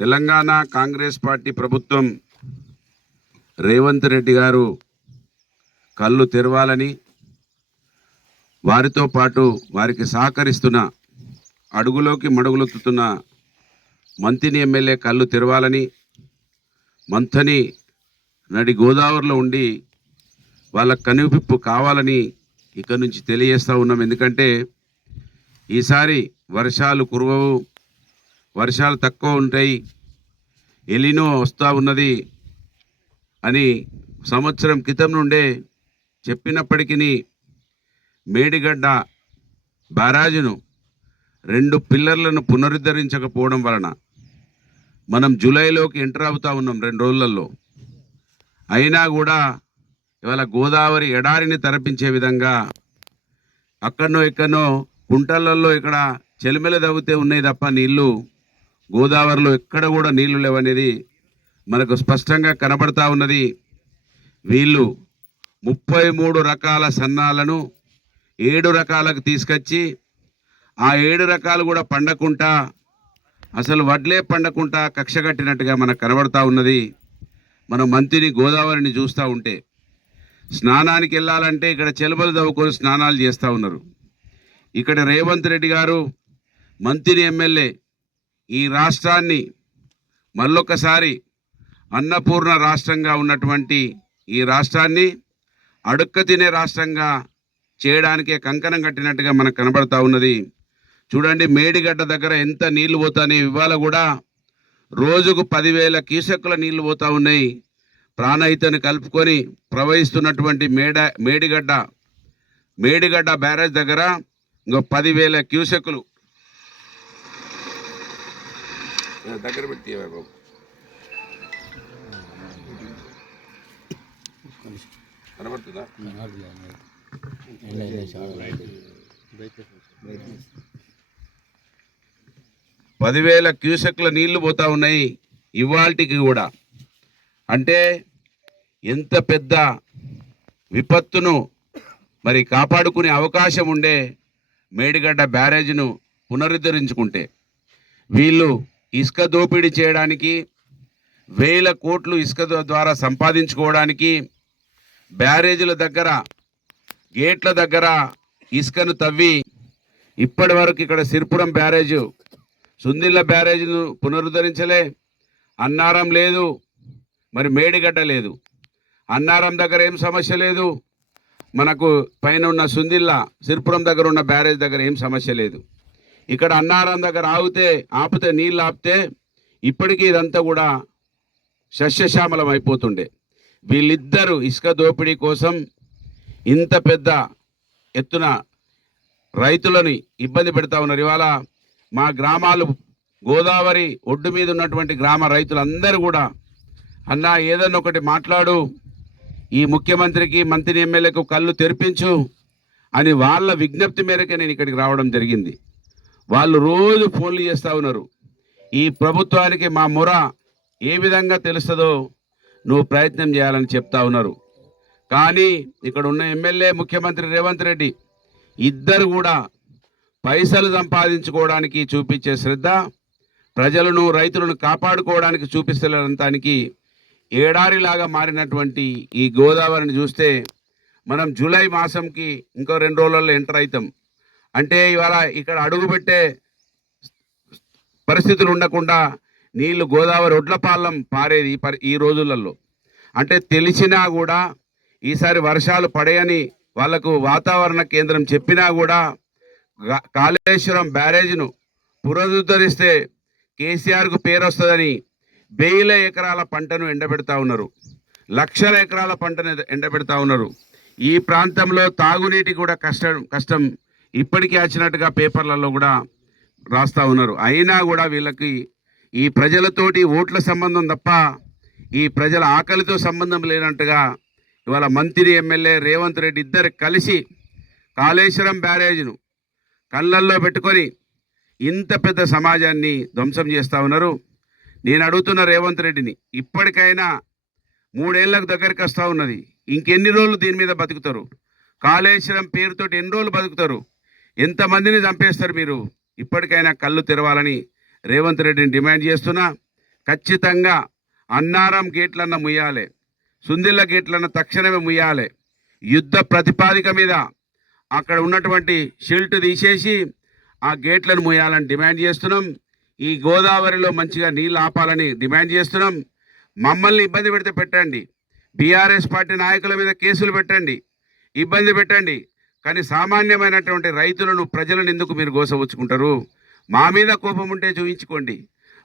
Telangana Congress party ప్రభుత్వం రేవంత్ రెడ్డి గారు కళ్ళు తెరవాలని, వారితో పాటు వారికి సహకరిస్తున్న అడుగులోకి మడుగులొత్తుతున్న మంతిని ఎమ్మెల్యే కళ్ళు తెరవాలని, మంథని నడి గోదావరిలో ఉండి వాళ్ళ కనువిప్పు కావాలని ఇక్కడ నుంచి తెలియజేస్తూ ఉన్నాం. ఎందుకంటే ఈసారి వర్షాలు కురవవు, వర్షాలు తక్కువ ఉంటాయి, ఎలినో వస్తూ ఉన్నది అని సంవత్సరం క్రితం నుండే చెప్పినప్పటికీ మేడిగడ్డ బ్యారాజును 2 పిల్లర్లను పునరుద్ధరించకపోవడం వలన మనం జూలైలోకి ఎంటర్ అవుతూ ఉన్నాం 2 రోజులలో. అయినా కూడా ఇవాళ గోదావరి ఎడారిని తరపించే విధంగా అక్కడనో ఇక్కడనో కుంటలలో ఇక్కడ చెలిమెల తగ్గితే ఉన్నాయి తప్ప నీళ్లు గోదావరిలో ఎక్కడ కూడా నీళ్లు లేవనేది మనకు స్పష్టంగా కనబడతా ఉన్నది. వీళ్ళు 33 రకాల సన్నాలను 7 రకాలకు తీసుకొచ్చి ఆ 7 రకాలు కూడా పండకుండా, అసలు వడ్లే పండకుండా కక్ష కట్టినట్టుగా మనకు కనబడతా ఉన్నది. మనం మంతిని గోదావరిని చూస్తూ ఉంటే స్నానానికి వెళ్ళాలంటే ఇక్కడ చెలుబలు తవ్వుకొని స్నానాలు చేస్తూ ఉన్నారు. ఇక్కడ రేవంత్ రెడ్డి గారు మంతిని ఎమ్మెల్యే ఈ రాష్ట్రాన్ని మళ్ళొకసారి అన్నపూర్ణ రాష్ట్రంగా ఉన్నటువంటి ఈ రాష్ట్రాన్ని అడుక్క తినే రాష్ట్రంగా చేయడానికే కంకణం కట్టినట్టుగా మనకు కనబడతా ఉన్నది. చూడండి, మేడిగడ్డ దగ్గర ఎంత నీళ్లు పోతాయి. ఇవాళ కూడా రోజుకు 10,000 క్యూసెక్కుల నీళ్లు పోతూ ఉన్నాయి. ప్రాణహితని కలుపుకొని ప్రవహిస్తున్నటువంటి మేడిగడ్డ బ్యారేజ్ దగ్గర ఇంకో 10,000 క్యూసెక్కులు దగ్గర పెట్టి కనబడుతుందా? 10,000 క్యూసెక్ల నీళ్లు పోతా ఉన్నాయి ఇవాల్టికి కూడా. అంటే ఎంత పెద్ద విపత్తును మరి కాపాడుకునే అవకాశం ఉండే మేడిగడ్డ బ్యారేజ్ను పునరుద్ధరించుకుంటే, వీళ్ళు ఇసుక దోపిడీ చేయడానికి, 1,000 కోట్లు ఇసుక ద్వారా సంపాదించుకోవడానికి బ్యారేజీల దగ్గర, గేట్ల దగ్గర ఇసుకను తవ్వి ఇప్పటి వరకు ఇక్కడ సిరిపురం బ్యారేజు, సుందిళ్ళ బ్యారేజ్ను పునరుద్ధరించలే. అన్నారం లేదు, మరి మేడిగడ్డ లేదు. అన్నారం దగ్గర ఏం సమస్య లేదు, మనకు పైన ఉన్న సుందిళ్ళ సిరిపురం దగ్గర ఉన్న బ్యారేజ్ దగ్గర ఏం సమస్య లేదు. ఇక్కడ అన్నారం దగ్గర ఆపితే నీళ్ళు ఆపితే ఇప్పటికీ ఇదంతా కూడా సస్యశ్యామలం అయిపోతుండే. వీళ్ళిద్దరూ ఇసుక దోపిడీ కోసం ఇంత పెద్ద ఎత్తున రైతులని ఇబ్బంది పెడతా ఉన్నారు. ఇవాళ మా గ్రామాలు గోదావరి ఒడ్డు మీద ఉన్నటువంటి గ్రామ రైతులందరూ కూడా, అన్నా ఏదన్నా ఒకటి మాట్లాడు, ఈ ముఖ్యమంత్రికి మంత్రి ఎమ్మెల్యేకు కళ్ళు తెరిపించు అని వాళ్ళ విజ్ఞప్తి మేరకే నేను ఇక్కడికి రావడం జరిగింది. వాళ్ళు రోజు ఫోన్లు చేస్తూ ఉన్నారు. ఈ ప్రభుత్వానికి మా మొర ఏ విధంగా తెలుస్తుందో నువ్వు ప్రయత్నం చేయాలని చెప్తా ఉన్నారు. కానీ ఇక్కడ ఉన్న ఎమ్మెల్యే ముఖ్యమంత్రి రేవంత్ రెడ్డి ఇద్దరు కూడా పైసలు సంపాదించుకోవడానికి చూపించే శ్రద్ధ, ప్రజలను రైతులను కాపాడుకోవడానికి చూపిస్తలేనంతానికి ఏడారిలాగా మారినటువంటి ఈ గోదావరిని చూస్తే మనం జూలై మాసంకి ఇంకో 2 రోజులలో ఎంటర్ అవుతాం. అంటే ఇవాళ ఇక్కడ అడుగుపెట్టే పరిస్థితులు ఉండకుండా నీళ్లు గోదావరి ఒడ్లపాలెం పారేది ఈ రోజులలో. అంటే తెలిసినా కూడా ఈసారి వర్షాలు పడేయని వాళ్లకు వాతావరణ కేంద్రం చెప్పినా కూడా కాళేశ్వరం బ్యారేజ్ను పునరుద్ధరిస్తే కేసీఆర్కు పేరు వస్తుందని 1,000 ఎకరాల పంటను ఎండబెడతా ఉన్నారు, లక్షల ఎకరాల పంటను ఎండబెడతా ఉన్నారు. ఈ ప్రాంతంలో తాగునీటి కూడా కష్టం ఇప్పటికీ వచ్చినట్టుగా పేపర్లలో కూడా రాస్తూ ఉన్నారు. అయినా కూడా వీళ్ళకి ఈ ప్రజలతోటి ఓట్ల సంబంధం తప్ప ఈ ప్రజల ఆకలితో సంబంధం లేనట్టుగా ఇవాళ మంత్రి ఎమ్మెల్యే రేవంత్ రెడ్డి ఇద్దరు కలిసి కాళేశ్వరం బ్యారేజ్ను కళ్ళల్లో పెట్టుకొని ఇంత పెద్ద సమాజాన్ని ధ్వంసం చేస్తూ ఉన్నారు. నేను అడుగుతున్న రేవంత్ రెడ్డిని, ఇప్పటికైనా 3 ఏళ్ళకు దగ్గరికి వస్తూ ఉన్నది, ఇంకెన్ని రోజులు దీని మీద బతుకుతారు? కాళేశ్వరం పేరుతోటి ఎన్ని రోజులు బతుకుతారు? ఎంతమందిని చంపేస్తారు మీరు? ఇప్పటికైనా కళ్ళు తెరవాలని రేవంత్ రెడ్డిని డిమాండ్ చేస్తున్నా. ఖచ్చితంగా అన్నారం గేట్లన్న ముయ్యాలి, సుందిళ్ళ గేట్లన్న తక్షణమే ముయ్యాలి. యుద్ధ ప్రతిపాదిక మీద అక్కడ ఉన్నటువంటి షిల్ట్ తీసేసి ఆ గేట్లను ముయ్యాలని డిమాండ్ చేస్తున్నాం. ఈ గోదావరిలో మంచిగా నీళ్ళు ఆపాలని డిమాండ్ చేస్తున్నాం. మమ్మల్ని ఇబ్బంది పెడితే పెట్టండి, బీఆర్ఎస్ పార్టీ నాయకుల మీద కేసులు పెట్టండి, ఇబ్బంది పెట్టండి, కానీ సామాన్యమైనటువంటి రైతులను ప్రజలను ఎందుకు మీరు గోసవుచ్చుకుంటారు? మా మీద కోపం ఉంటే చూపించుకోండి,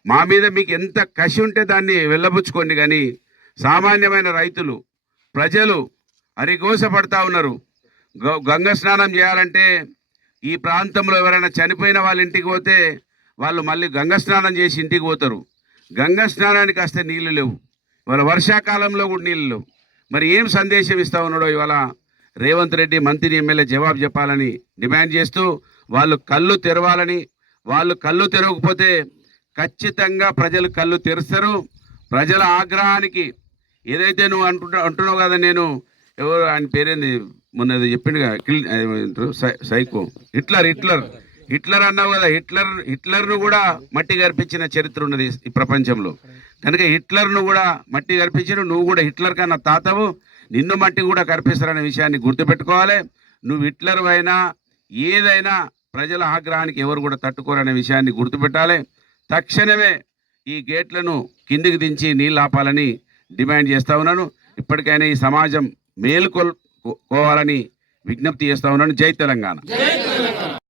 మా మీద మీకు ఎంత కసి ఉంటే దాన్ని వెళ్ళబుచ్చుకోండి, కానీ సామాన్యమైన రైతులు ప్రజలు అరిగోసపడతా ఉన్నారు. గంగ స్నానం చేయాలంటే ఈ ప్రాంతంలో ఎవరైనా చనిపోయిన వాళ్ళ ఇంటికి పోతే వాళ్ళు మళ్ళీ గంగ స్నానం చేసి ఇంటికి పోతారు. గంగ స్నానానికి వస్తే నీళ్లు లేవు, ఇవాళ వర్షాకాలంలో కూడా నీళ్ళు లేవు. మరి ఏం సందేశం ఇస్తా ఉన్నాడో ఇవాళ రేవంత్ రెడ్డి మంత్రి ఎమ్మెల్యే జవాబు చెప్పాలని డిమాండ్ చేస్తూ వాళ్ళు కళ్ళు తెరవాలని. వాళ్ళు కళ్ళు తెరవకపోతే ఖచ్చితంగా ప్రజలు కళ్ళు తెరుస్తారు. ప్రజల ఆగ్రహానికి ఏదైతే నువ్వు అంటున్నావు కదా, నేను ఎవరు ఆయన పేరేంది మొన్న చెప్పిండుగా సైకో హిట్లర్ అన్నావు కదా, హిట్లర్ను కూడా మట్టి గర్పించిన చరిత్ర ఉన్నది ఈ ప్రపంచంలో. కనుక హిట్లర్ను కూడా మట్టి గర్పించిన, నువ్వు కూడా హిట్లర్ కన్నా తాతవు, నిన్ను మట్టి కూడా కర్పిస్తారనే విషయాన్ని గుర్తుపెట్టుకోవాలి. నువ్వు హిట్లర్ అయినా ఏదైనా ప్రజల ఆగ్రహానికి ఎవరు కూడా తట్టుకోరనే విషయాన్ని గుర్తుపెట్టాలి. తక్షణమే ఈ గేట్లను కిందికి దించి నీళ్ళు ఆపాలని డిమాండ్ చేస్తూ ఉన్నాను. ఇప్పటికైనా ఈ సమాజం మేలుకోవాలని విజ్ఞప్తి చేస్తూ ఉన్నాను. జై తెలంగాణ.